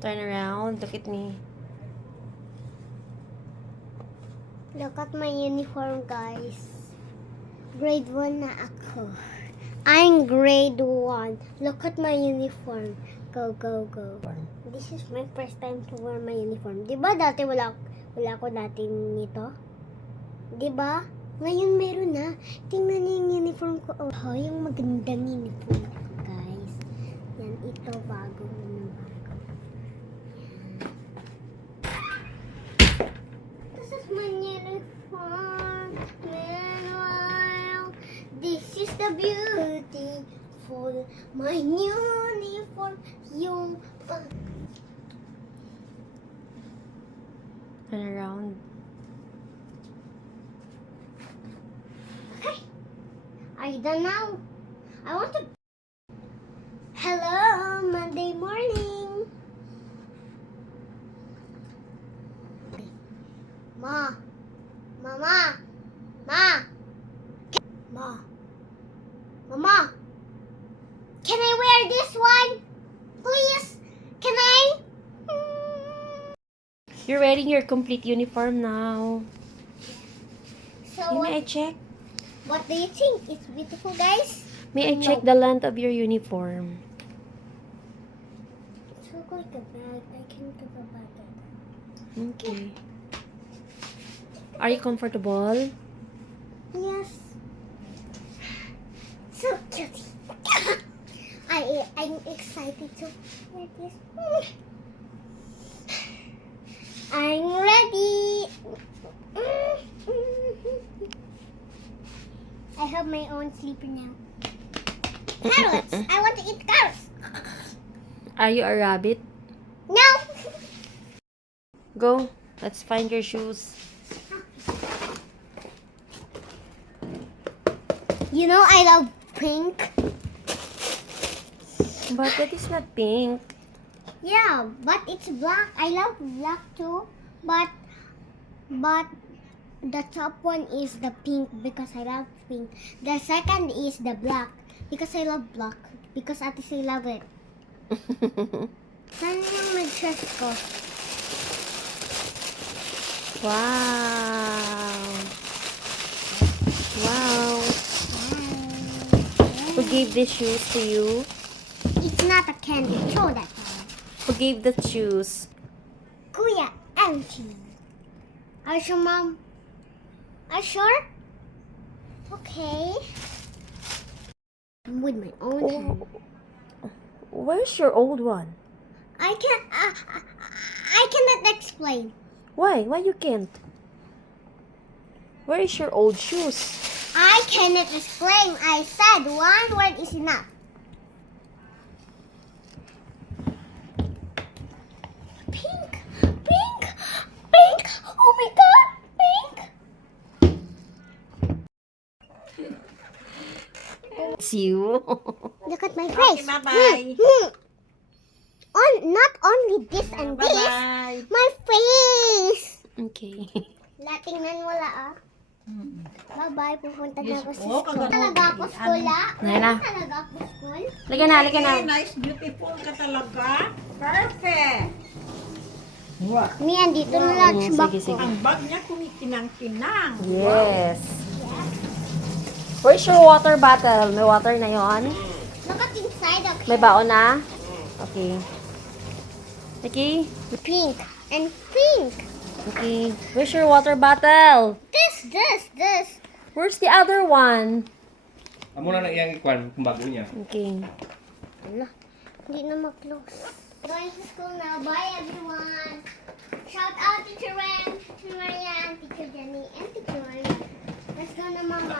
Turn around. Look at me. Look at my uniform, guys. Grade 1 na ako. I'm grade 1. Look at my uniform. Go, go, go. This is my first time to wear my uniform. Diba dati wala ako dati nito? Diba? Ngayon meron na. Tingnan niyo yung uniform ko. Oh, yung magandang uniform, guys. Yan, ito bago. This is my uniform. Meanwhile, this is the beautiful my uniform. Yung Turn around. okay. Are you done now? I want to. Hello, Monday morning. Ma. Mama. Ma. Ma. Mama. Can I wear this one? Please. Can I? You're wearing your complete uniform now. So May I check? what do you think? It's beautiful, guys? May I check the length of your uniform? It looks like a bag. I can give a bag. Okay. Are you comfortable? Yes. So cute. I'm excited to wear this. I'm ready. I have my own sleeper now. Carrots. I want to eat carrots. Are you a rabbit? No. Go. Let's find your shoes. You know I love pink. But that is not pink. Yeah, but it's black. I love black too. But the top one is the pink because I love pink. The second is the black because I love black. Because ate I love it. Saan yung may dress ko? Wow. Wow. Who gave these shoes to you? It's not a candy. Show that. Who gave the shoes? Kuya, empty. Are you sure, Mom? Are you sure? Okay. I'm with my own hand. Where's your old one? I cannot explain. Why? Why you can't? Where is your old shoes? I cannot explain. I said one word is enough. Pink, pink, pink. Oh my God, pink. It's you. Look at my face. Okay, bye-bye. Not only this and this. Bye-bye. My face. Okay. Tingnan mo la ah. Bye-bye. Pupunta na ako sa Oh, school. Talaga ako school ah. Nana. Talaga ako school. Lagyan na, lagyan na. Nice, beautiful ka talaga. Perfect. Wow. Mi, andito na lunch bag sige, ko. sige. Ang bag niya kumikinang-kinang. Yes. Where's your water bottle? May water na yon? Look at inside of May baon na? Okay. Okay. pink and pink. Okay. Where's your water bottle? This. Where's the other one? Amo na iyang ikwan kung bago niya. Okay. Ala, hindi na mag-close. Going to school now. Bye, everyone. Shout out to Teacher Ren, Teacher Marianne, Teacher Jenny, and Teacher Marianne. Let's go na, Mama.